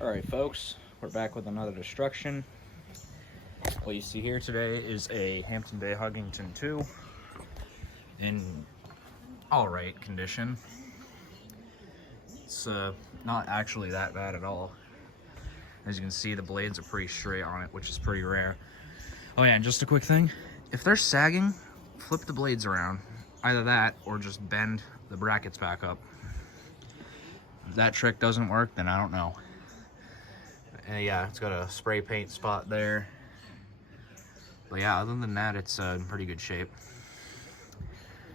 Alright folks, we're back with another destruction. What you see here today is a Hampton Bay Huggington 2 in alright condition. It's not actually that bad at all. As you can see, the blades are pretty straight on it, which is pretty rare. Oh yeah, and just a quick thing, if they're sagging, flip the blades around. Either that or just bend the brackets back up. If that trick doesn't work, then I don't know. And yeah, it's got a spray paint spot there. But yeah, other than that, it's in pretty good shape.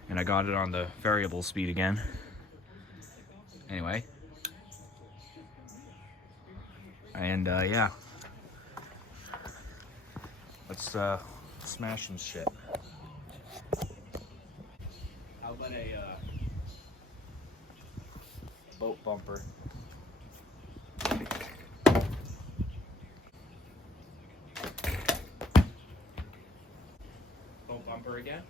And I got it on the variable speed again. Anyway. And yeah. Let's smash some shit. How about a boat bumper? Boat bumper again.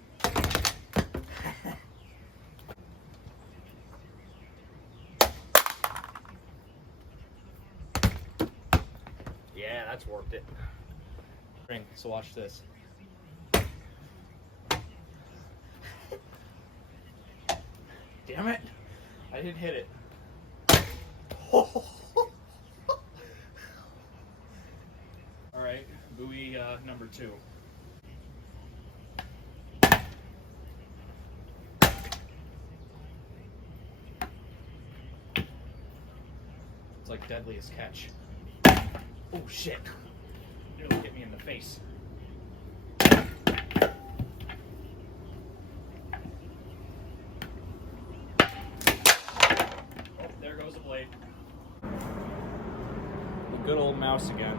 Yeah, that's worked it. So watch this. Damn it! I didn't hit it. Alright, buoy number 2. It's like Deadliest Catch. Oh shit! Nearly hit me in the face. Oh, there goes the blade. The good old mouse again.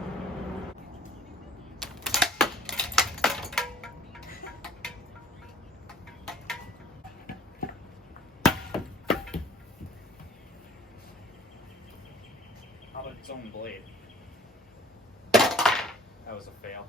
How about its own blade? That was a fail.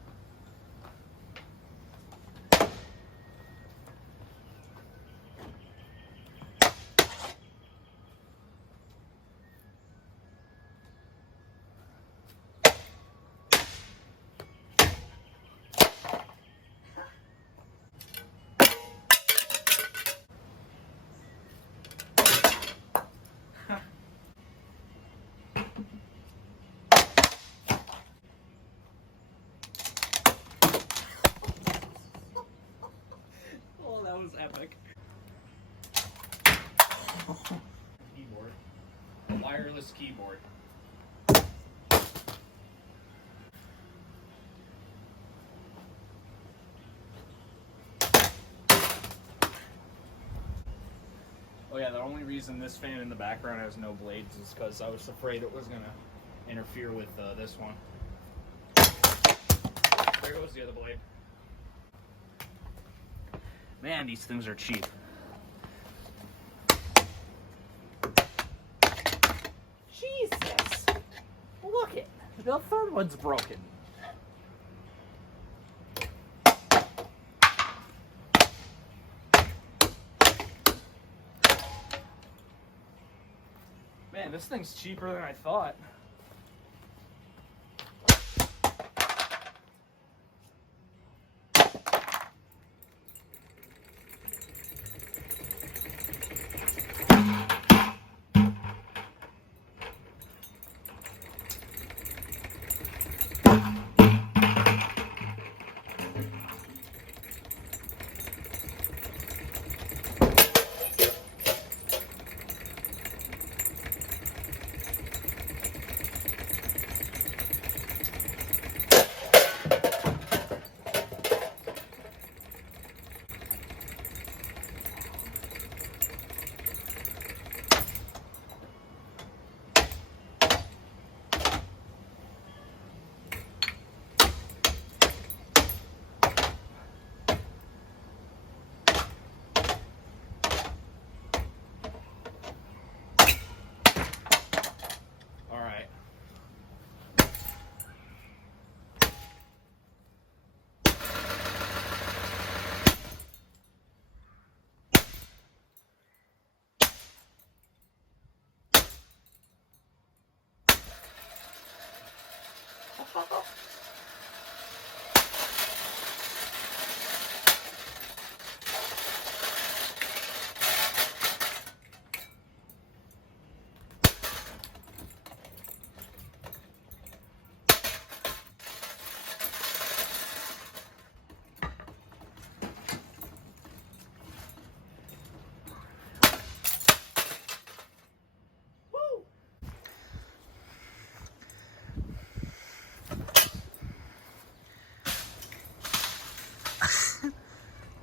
Oh, that was epic. Keyboard. A wireless keyboard. Oh yeah, the only reason this fan in the background has no blades is because I was afraid it was going to interfere with this one. There goes the other blade. Man, these things are cheap. Jesus! Look it! The third one's broken. Man, this thing's cheaper than I thought.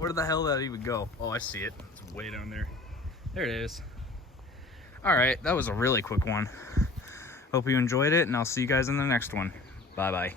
Where the hell did that even go? Oh, I see it. It's way down there. There it is. Alright, that was a really quick one. Hope you enjoyed it, and I'll see you guys in the next one. Bye-bye.